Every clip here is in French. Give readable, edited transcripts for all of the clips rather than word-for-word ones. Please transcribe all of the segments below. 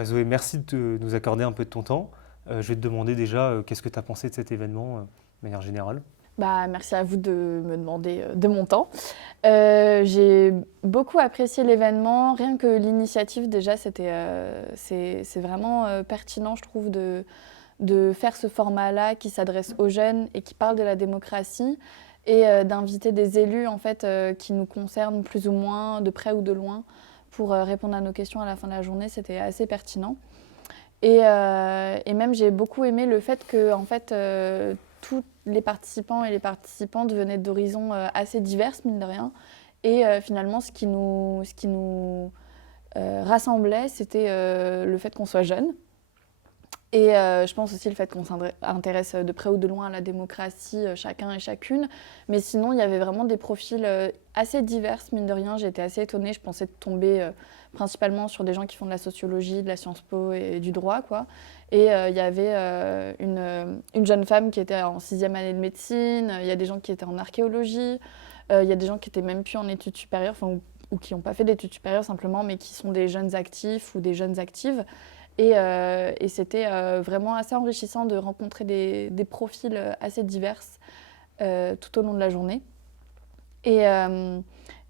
Zoé, merci de nous accorder un peu de ton temps. Je vais te demander déjà qu'est-ce que tu as pensé de cet événement de manière générale. Merci à vous de me demander de mon temps. J'ai beaucoup apprécié l'événement, rien que l'initiative déjà, c'est vraiment pertinent, je trouve, de faire ce format-là qui s'adresse aux jeunes et qui parle de la démocratie et d'inviter des élus en fait qui nous concernent plus ou moins de près ou de loin pour répondre à nos questions à la fin de la journée. C'était assez pertinent. Et même j'ai beaucoup aimé le fait que en fait, tous les participants et les participantes venaient d'horizons assez diverses, mine de rien. Et finalement, ce qui nous rassemblait, c'était le fait qu'on soit jeune. Et je pense aussi le fait qu'on s'intéresse de près ou de loin à la démocratie, chacun et chacune. Mais sinon, il y avait vraiment des profils assez divers, mine de rien. J'ai été assez étonnée. Je pensais tomber principalement sur des gens qui font de la sociologie, de la Sciences Po et du droit, quoi. Et il y avait une jeune femme qui était en 6e année de médecine. Il y a des gens qui étaient en archéologie. Il y a des gens qui étaient même plus en études supérieures, ou qui n'ont pas fait d'études supérieures simplement, mais qui sont des jeunes actifs ou des jeunes actives. Et c'était vraiment assez enrichissant de rencontrer des profils assez divers tout au long de la journée. Et,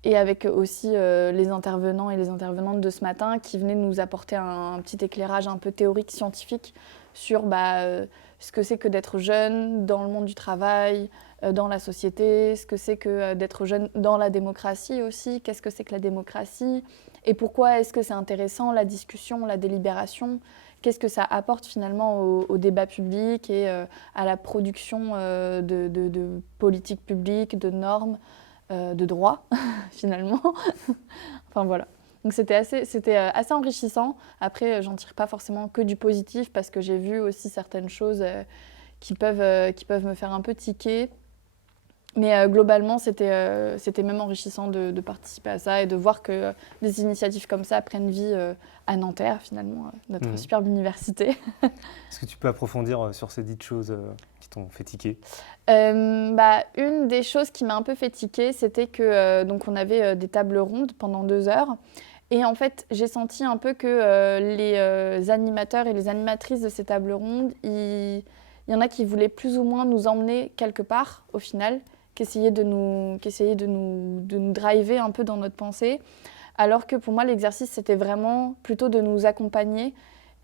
et avec aussi les intervenants et les intervenantes de ce matin qui venaient nous apporter un petit éclairage un peu théorique, scientifique sur ce que c'est que d'être jeune dans le monde du travail, dans la société, ce que c'est que d'être jeune dans la démocratie aussi, qu'est-ce que c'est que la démocratie et pourquoi est-ce que c'est intéressant la discussion, la délibération, qu'est-ce que ça apporte finalement au débat public et à la production de politiques publiques, de normes, de droit finalement. Enfin voilà. Donc c'était assez enrichissant. Après, j'en tire pas forcément que du positif parce que j'ai vu aussi certaines choses qui peuvent me faire un peu tiquer. Mais globalement, c'était même enrichissant de participer à ça et de voir que des initiatives comme ça prennent vie à Nanterre, finalement, notre Mhm. superbe université. Est-ce que tu peux approfondir sur ces dites choses qui t'ont fait tiquer? Une des choses qui m'a un peu fait tiquer, c'était que donc on avait des tables rondes pendant 2 heures. Et en fait, j'ai senti un peu que les animateurs et les animatrices de ces tables rondes, il y en a qui voulaient plus ou moins nous emmener quelque part, au final, qui essayaient de nous driver un peu dans notre pensée. Alors que pour moi, l'exercice, c'était vraiment plutôt de nous accompagner.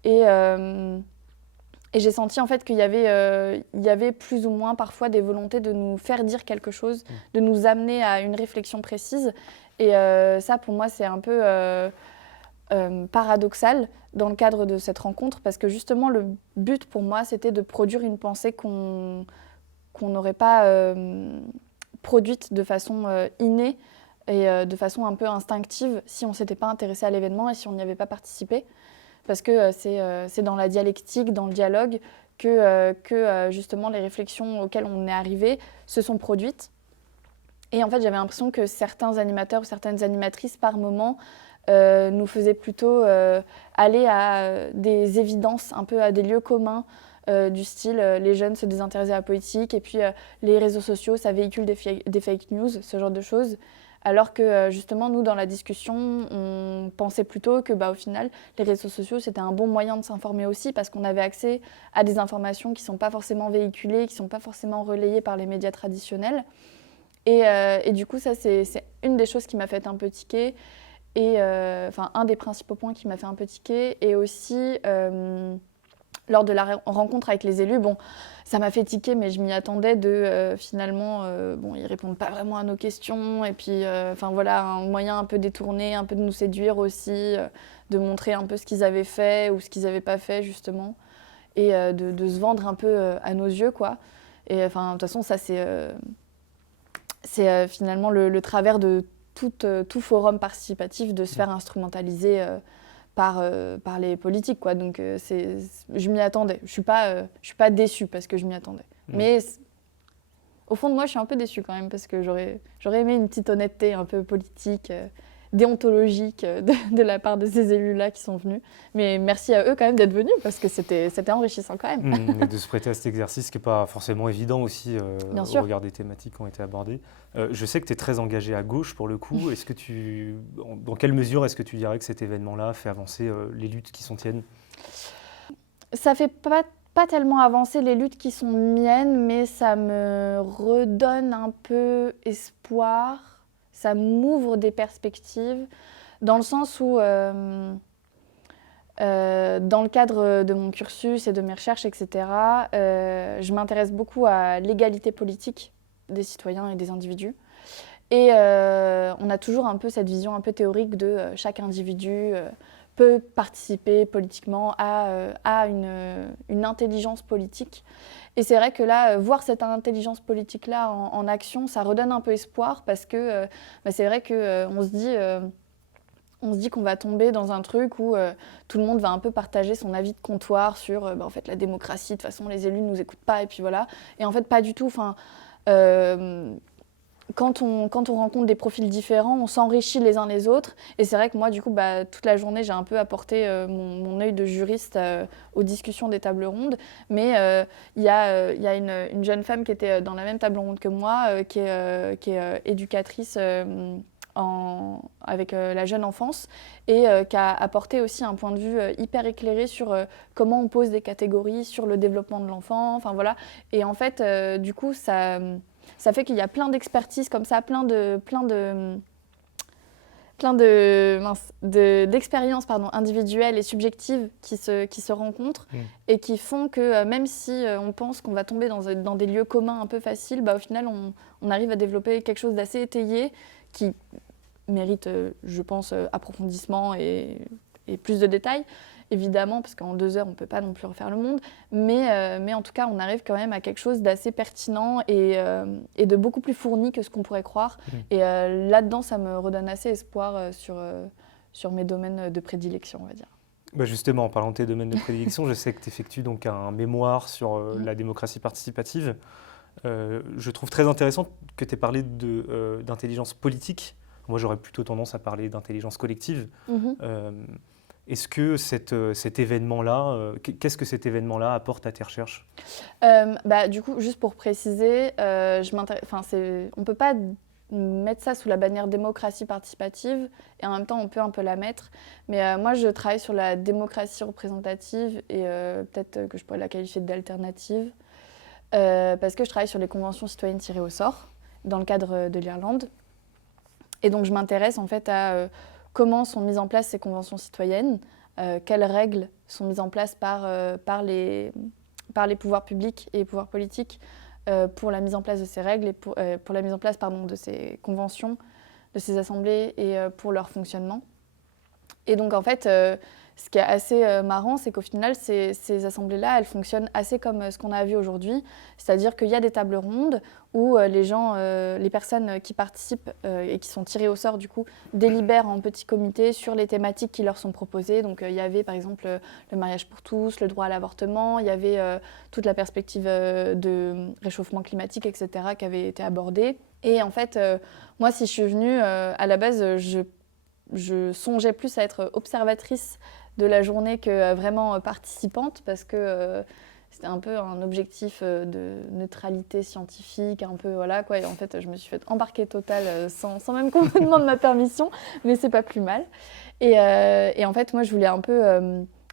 Et, euh, et j'ai senti en fait qu'il y avait plus ou moins parfois des volontés de nous faire dire quelque chose, de nous amener à une réflexion précise. Et ça, pour moi, c'est un peu paradoxal dans le cadre de cette rencontre parce que justement, le but pour moi, c'était de produire une pensée qu'on n'aurait pas produite de façon innée et de façon un peu instinctive si on ne s'était pas intéressé à l'événement et si on n'y avait pas participé. Parce que c'est dans la dialectique, dans le dialogue, que justement les réflexions auxquelles on est arrivé se sont produites. Et en fait, j'avais l'impression que certains animateurs ou certaines animatrices, par moment, nous faisaient plutôt aller à des évidences, un peu à des lieux communs, du style les jeunes se désintéressent à la politique, et puis les réseaux sociaux, ça véhicule des fake news, ce genre de choses. Alors que justement, nous, dans la discussion, on pensait plutôt que au final, les réseaux sociaux, c'était un bon moyen de s'informer aussi, parce qu'on avait accès à des informations qui ne sont pas forcément véhiculées, qui ne sont pas forcément relayées par les médias traditionnels. Et du coup, ça, c'est une des choses qui m'a fait un peu tiquer. Et enfin, un des principaux points qui m'a fait un peu tiquer. Et aussi, lors de la rencontre avec les élus, bon, ça m'a fait tiquer, mais je m'y attendais de finalement, bon, ils répondent pas vraiment à nos questions. Et puis, enfin voilà, un moyen un peu détourné, un peu de nous séduire aussi, de montrer un peu ce qu'ils avaient fait ou ce qu'ils n'avaient pas fait, justement. Et de se vendre un peu à nos yeux, quoi. Et enfin, de toute façon, ça, c'est finalement le travers de tout forum participatif de se faire instrumentaliser par les politiques, quoi. Donc je m'y attendais. Je suis pas déçue parce que je m'y attendais. Mhm. Mais au fond de moi, je suis un peu déçue quand même parce que j'aurais aimé une petite honnêteté un peu politique déontologique de la part de ces élus-là qui sont venus. Mais merci à eux quand même d'être venus parce que c'était enrichissant quand même. Et de se prêter à cet exercice qui n'est pas forcément évident aussi Bien au sûr. regard des thématiques qui ont été abordées. Je sais que tu es très engagé à gauche pour le coup. Dans quelle mesure est-ce que tu dirais que cet événement-là fait avancer les luttes qui sont tiennes? Ça fait pas tellement avancer les luttes qui sont miennes, mais ça me redonne un peu espoir, ça m'ouvre des perspectives, dans le sens où, dans le cadre de mon cursus et de mes recherches, etc., je m'intéresse beaucoup à l'égalité politique des citoyens et des individus. Et on a toujours un peu cette vision un peu théorique de chaque individu peut participer politiquement à une intelligence politique. Et c'est vrai que là, voir cette intelligence politique-là en action, ça redonne un peu espoir parce que c'est vrai qu'on se dit qu'on va tomber dans un truc où tout le monde va un peu partager son avis de comptoir sur en fait, la démocratie, de toute façon les élus ne nous écoutent pas et puis voilà. Et en fait pas du tout. Enfin, quand on rencontre des profils différents, on s'enrichit les uns les autres. Et c'est vrai que moi, du coup, toute la journée, j'ai un peu apporté mon œil de juriste aux discussions des tables rondes. Mais il y a une jeune femme qui était dans la même table ronde que moi, qui est éducatrice avec la jeune enfance et qui a apporté aussi un point de vue hyper éclairé sur comment on pose des catégories, sur le développement de l'enfant. Enfin voilà. Et en fait, du coup, ça fait qu'il y a plein d'expertises comme ça, plein d'expériences individuelles et subjectives qui se rencontrent et qui font que même si on pense qu'on va tomber dans des lieux communs un peu faciles, au final on arrive à développer quelque chose d'assez étayé qui mérite, je pense, approfondissement et plus de détails. Évidemment, parce qu'en 2 heures, on ne peut pas non plus refaire le monde, mais en tout cas, on arrive quand même à quelque chose d'assez pertinent et de beaucoup plus fourni que ce qu'on pourrait croire. Et là-dedans, ça me redonne assez espoir sur mes domaines de prédilection, on va dire. Justement, en parlant de tes domaines de prédilection, je sais que tu effectues donc un mémoire sur la démocratie participative. Je trouve très intéressant que tu aies parlé d'intelligence politique. Moi, j'aurais plutôt tendance à parler d'intelligence collective. Est-ce que cet événement-là, qu'est-ce que cet événement-là apporte à tes recherches? Du coup, juste pour préciser, on ne peut pas mettre ça sous la bannière démocratie participative et en même temps on peut un peu la mettre. Mais moi, je travaille sur la démocratie représentative et peut-être que je pourrais la qualifier d'alternative parce que je travaille sur les conventions citoyennes tirées au sort dans le cadre de l'Irlande. Et donc, je m'intéresse en fait à comment sont mises en place ces conventions citoyennes, quelles règles sont mises en place par les pouvoirs publics et les pouvoirs politiques pour la mise en place de ces règles et pour la mise en place de ces conventions, de ces assemblées et pour leur fonctionnement. Et donc, en fait, ce qui est assez marrant, c'est qu'au final, ces assemblées-là, elles fonctionnent assez comme ce qu'on a vu aujourd'hui. C'est-à-dire qu'il y a des tables rondes où les personnes qui participent et qui sont tirées au sort, du coup, délibèrent en petits comités sur les thématiques qui leur sont proposées. Donc, il y avait, par exemple, le mariage pour tous, le droit à l'avortement, il y avait toute la perspective de réchauffement climatique, etc., qui avait été abordée. Et en fait, moi, si je suis venue, à la base, je songeais plus à être observatrice de la journée que vraiment participante parce que c'était un peu un objectif de neutralité scientifique, un peu voilà quoi. Et en fait, je me suis fait embarquer total sans même qu'on me demande ma permission, mais c'est pas plus mal. Et en fait, moi, je voulais un peu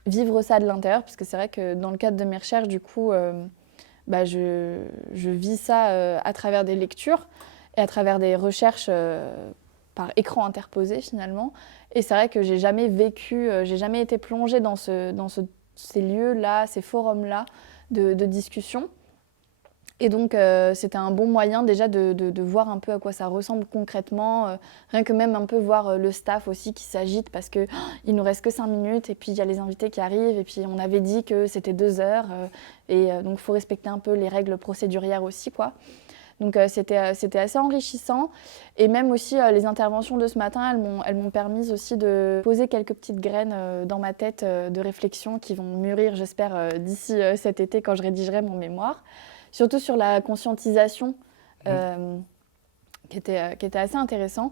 vivre ça de l'intérieur parce que c'est vrai que dans le cadre de mes recherches, du coup, je vis ça à travers des lectures et à travers des recherches par écran interposé finalement. Et c'est vrai que j'ai jamais vécu, j'ai jamais été plongée dans ces lieux-là, ces forums-là de discussion. Et donc c'était un bon moyen déjà de voir un peu à quoi ça ressemble concrètement, rien que même un peu voir le staff aussi qui s'agite parce que il nous reste que 5 minutes et puis il y a les invités qui arrivent et puis on avait dit que c'était 2 heures et donc il faut respecter un peu les règles procédurières aussi quoi. Donc c'était assez enrichissant et même aussi les interventions de ce matin, elles m'ont permis aussi de poser quelques petites graines dans ma tête de réflexion qui vont mûrir, j'espère, d'ici cet été quand je rédigerai mon mémoire. Surtout sur la conscientisation qui était assez intéressant.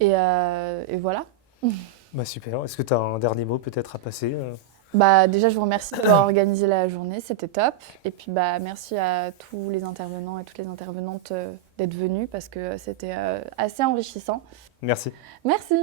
Et voilà. Bah super. Est-ce que tu as un dernier mot peut-être à passer Bah, déjà, je vous remercie d'avoir organisé la journée, c'était top. Et puis, bah, merci à tous les intervenants et toutes les intervenantes d'être venus parce que c'était assez enrichissant. Merci. Merci.